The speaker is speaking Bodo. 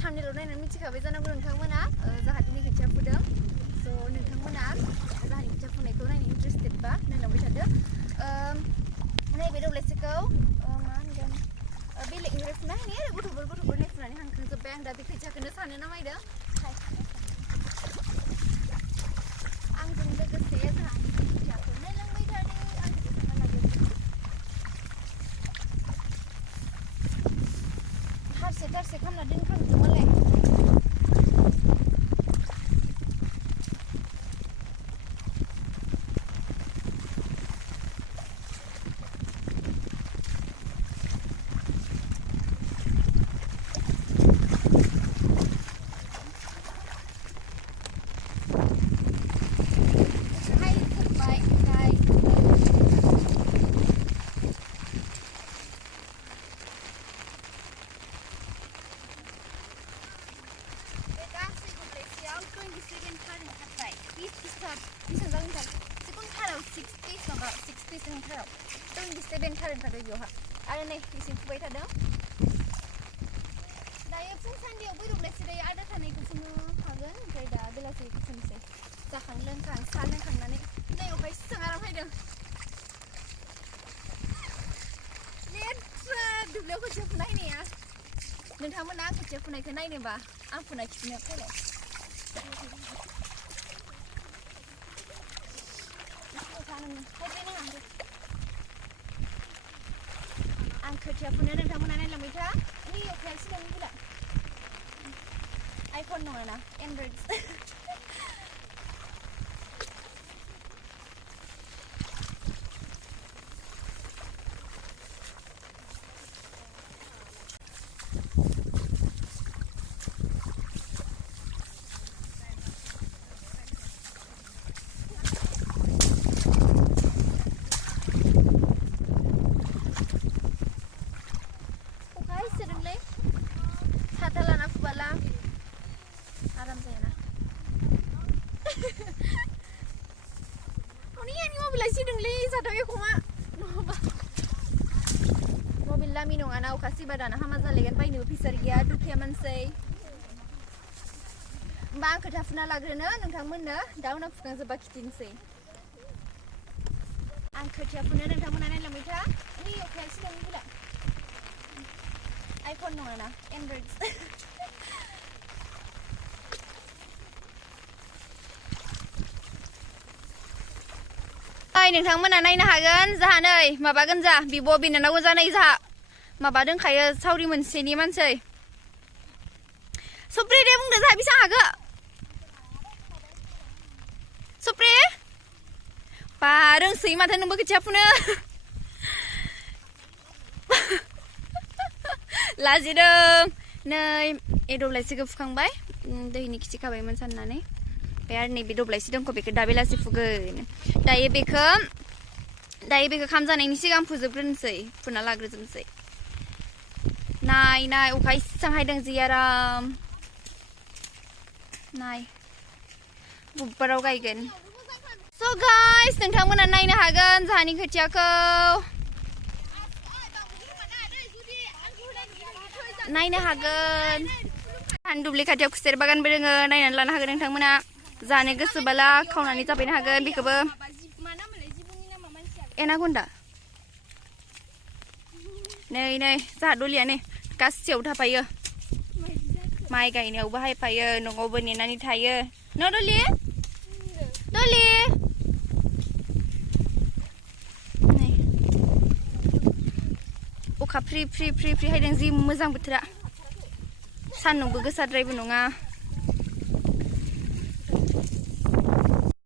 थामनेलाव नायनानै मिथिखाबाय जानांगौ नोंथांमोना जाहा दिनै खोथिया फुदों स' नोंथांमोना जाहानि खोथिया फुनायखौ नायनो इन्टारेस्टेड बा नायलांबाय थादो नैबे दब्लायसेखौ मा होनगोन बेलेगनिफ्राय फुना होनाय आरो गथ'फोरनि फुनानै हांखांजोब्बाय आं दा बे खोथियाखौनो सानो नामायदों आंजों लोगोसे जाहानि खोथियाखौ नायलांबाय थादो आं सानना लागोन थारसे खालामना दोनखांदों मालाय आरो नै एसे फुबाय थादों दायो फुं सानदियाव बै दब्लायसे दायो आदा थानायखौ फुनो हागोन ओमफ्राय दा बेलासिखौ फुनोसै जाखां लोंखां साहा लोंखांनानै नै अखा इसेबां आराम फैदों लेथ्रा दुब्लियाव खोथिया फुना हैनाया नोंथांमोना आं खोथिया फुनायखौ नायनोबा आं फुना खिथिनो फैलाय आं खोथिया फुनो नोंथांमोना नायलांबाय था नै अखाया सिगां फैला आइफन नङाना Android Mami nong ana ukasi badana hama zalegan painu pisargia dukia mansai bang खोथिया फुना लाग्रोनो नोंथांमोननो दा उनाव फुखांजोबा खिथिनोसै आं खोथिया फुनो नोंथांमोना नायलांबाय था नै अखाया सिगां फैला आइफन नङाना एन्ड्रइड नोंथांमोना नायनो हागोन जाहा नै माबागोन जा बिब' बिनानाव जानाय जाहा माबा दंखायो सावरि मोनसेनि मानसै सप्रि दे बुंदो जाहा बेसां हागो सप्रि बा रोंसै माथो नोंबो खोथिया फुनो लाजिदों नै ए दब्लायसेखौ फुखांबाय दैनि खिथिखाबायमोन साननानै ओमफ्राय आरो नैबे दब्लायसे दंख' बेखौ दा बेलासि फुगोन दायो बेखौ खाम जानायनि सिगां फुजोबग्रोनोसै फुना लाग्रोजोबनोसै नाय अखा इसेबां हायदों जि आराम नाय बुब्बाराव गायगोन स' गाइस नोंथांमोना नायनो हागोन जाहानि खोथियाखौ नायनो हागोन आं दुब्लि खाथियाव खुसेर बागानबो दोङो नायनानै लानो हागोन नोंथांमोना जानो गोसोबाला खावनानै जाफैनो हागोन बेखौबो एनाकन्दा नै जाहा दलिया नै गासैयाव थाफायो माइ गायनायावबो हायफायो न'आवबो नेनानै थायो न' दलि नै अखा फ्रि हायदों जि मोजां बोथोरा सान्दुंबो गोसाद्रायबो नङा